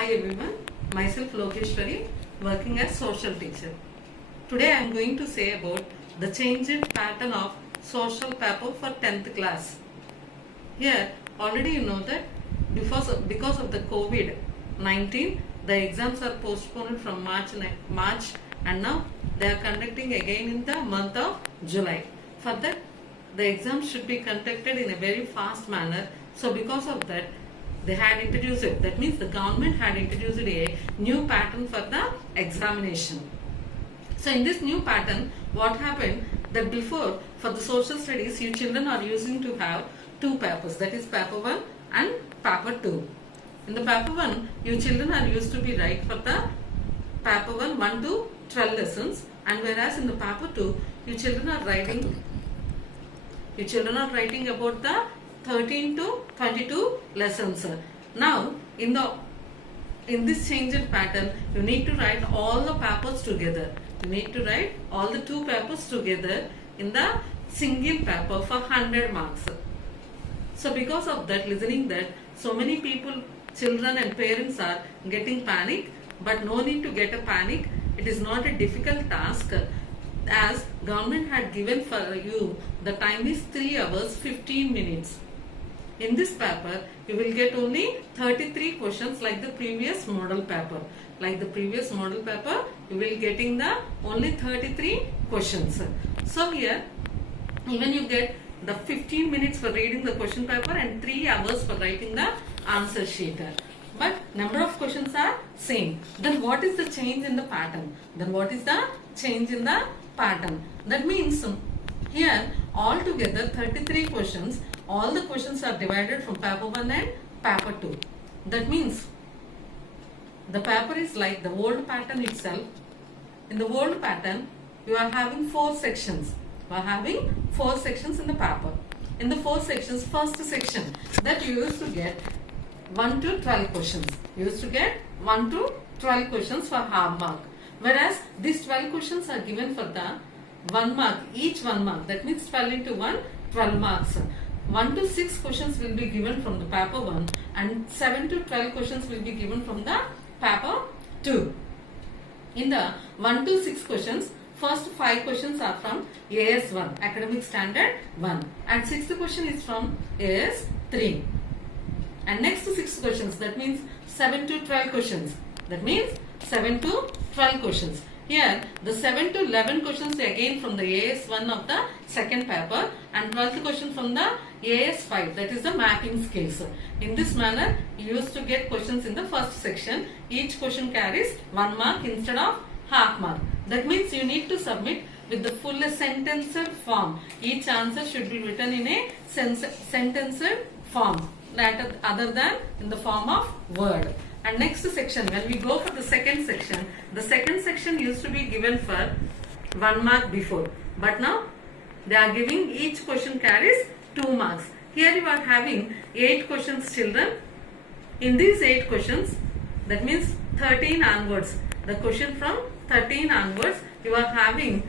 Hi everyone, myself Lokeshwari, working as social teacher. Today I am going to say about the changed pattern of social paper for 10th class. Here already you know that because of the COVID-19, the exams are postponed from March and now they are conducting again in the month of July. For that, the exams should be conducted in a very fast manner. So because of that, they had introduced it. That means the government had introduced a new pattern for the examination. So in this new pattern, what happened that before for the social studies, you children are using to have two papers, that is paper 1 and paper 2. In the paper 1, you children are used to be write for the paper 1 to 12 lessons, and whereas in the paper 2, you children are writing about the 13 to 22 lessons. Now in this changed pattern, you need to write all the papers together. You need to write all the two papers together in the single paper for 100 marks. So because of that, listening that, so many people, children and parents are getting panic, but no need to get a panic. It is not a difficult task, as government had given for you the time is 3 hours 15 minutes. In this paper, you will get only 33 questions like the previous model paper. Like the previous model paper, you will getting the only 33 questions. So here, even you get the 15 minutes for reading the question paper and 3 hours for writing the answer sheet. But number of questions are same. Then what is the change in the pattern? That means here altogether 33 questions. All the questions are divided from paper 1 and paper 2. That means the paper is like the old pattern itself. In the old pattern, you are having 4 sections. You are having 4 sections in the paper. In the 4 sections, first section that you used to get 1 to 12 questions. You used to get 1 to 12 questions for half mark. Whereas these 12 questions are given for the 1 mark, each 1 mark. That means 12 into 1, 12 marks. 1 to 6 questions will be given from the paper 1 and 7 to 12 questions will be given from the paper 2. In the 1 to 6 questions, first 5 questions are from AS1, Academic Standard 1, and 6th question is from AS3. And next 6 questions, that means 7 to 12 questions. That means 7 to 12 questions. Here, the 7 to 11 questions again from the AS1 of the second paper and 12th question from the AS5, that is the mapping skills. In this manner, you used to get questions in the first section. Each question carries 1 mark instead of half mark. That means you need to submit with the full sentenced form. Each answer should be written in a sentenced form, other than in the form of word. And next section, when we go for the second section used to be given for 1 mark before. But now they are giving each question carries 2 marks. Here you are having 8 questions, children. In these 8 questions, that means 13 onwards. The question from 13 onwards, you are having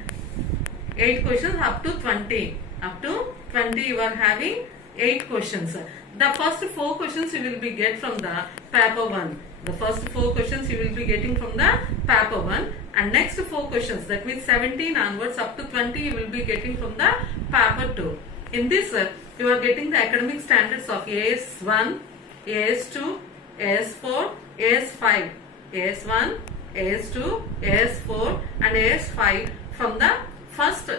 8 questions up to 20. Up to 20 you are having 8 questions. The first 4 questions you will be get from the paper 1. The first 4 questions you will be getting from the paper 1, and next 4 questions, that means 17 onwards up to 20 you will be getting from the paper 2. In this you are getting the academic standards of AS1, AS2, AS4, AS5, AS1, AS2, AS4 and AS5 from the first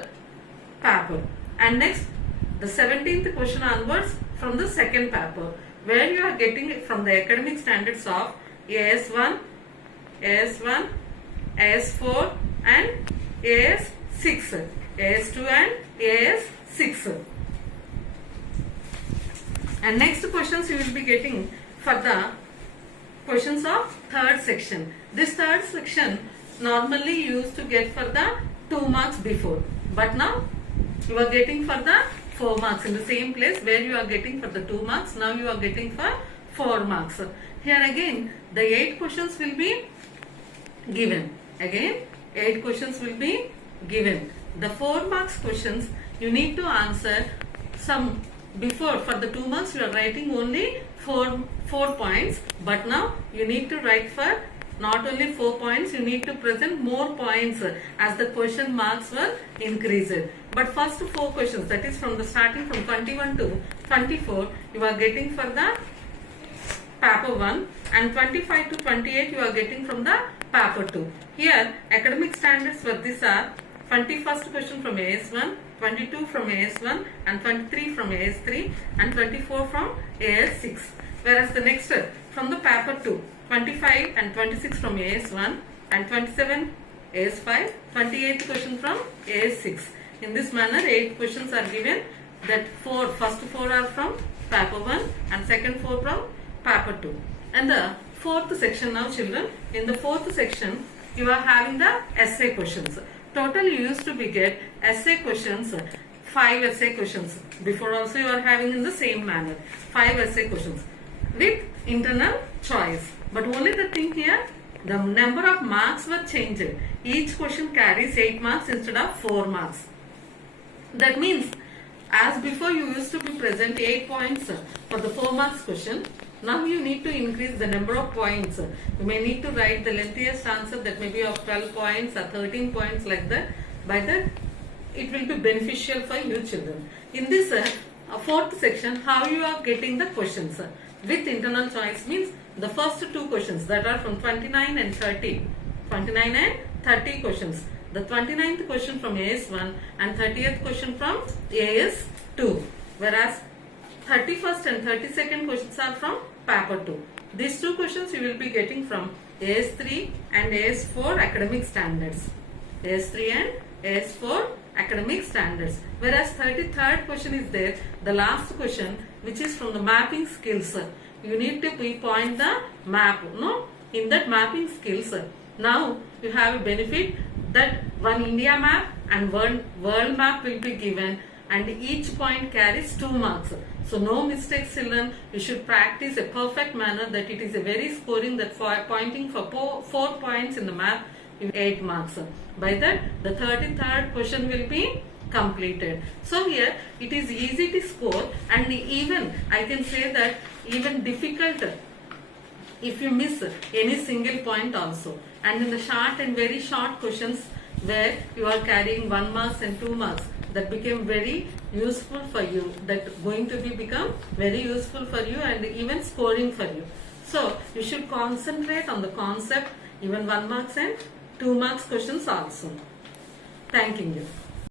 paper, and next the 17th question onwards from the second paper, where you are getting it from the academic standards of AS1, AS4 and AS6, AS2 and AS6. And next questions you will be getting for the questions of third section. This third section normally used to get for the 2 marks before, but now you are getting for the 4 marks in the same place where you are getting for the 2 marks. Now you are getting for 4 marks. Here again the 8 questions will be given. Again 8 questions will be given. The 4 marks questions you need to answer some before for the 2 marks you are writing only 4 points, but now you need to write for not only 4 points, you need to present more points as the question marks were increased. But first 4 questions, that is from the starting from 21 to 24, you are getting for the paper 1, and 25 to 28 you are getting from the paper 2. Here academic standards for this are 21st question from AS1, 22 from AS1, and 23 from AS3, and 24 from AS6. Whereas the next from the paper 2, 25 and 26 from AS1, and 27 AS5, 28th question from AS6. In this manner 8 questions are given, that first 4 are from paper 1 and second 4 from paper 2. And the fourth section now, children, in the fourth section you are having the essay questions. Total you used to be get essay questions, 5 essay questions. Before also you are having in the same manner 5 essay questions with internal choice. But only the thing here, the number of marks were changed. Each question carries 8 marks instead of 4 marks. That means as before you used to be present 8 points for the 4 marks question. Now you need to increase the number of points. You may need to write the lengthiest answer, that may be of 12 points or 13 points, like that. By that it will be beneficial for you children. In this fourth section, how you are getting the questions with internal choice means the first 2 questions that are from 29 and 30. 29 and 30 questions. The 29th question from AS1 and 30th question from AS2. Whereas 31st and 32nd questions are from paper 2. These 2 questions you will be getting from AS3 and AS4 academic standards. AS3 and AS4 academic standards. Whereas 33rd question is there, the last question, which is from the mapping skills. You need to point the map, no? In that mapping skills, now you have a benefit that one India map and one world map will be given, and each point carries 2 marks. So no mistakes children, you should practice a perfect manner, that it is a very scoring, that for pointing for 4 points in the map, 8 marks. By that the 33rd question will be completed. So here it is easy to score, and even I can say that even difficult if you miss any single point also. And in the short and very short questions where you are carrying 1 marks and 2 marks, that became very useful for you, that going to be become very useful for you and even scoring for you. So you should concentrate on the concept, even 1 marks and 2 marks questions also. Thanking you.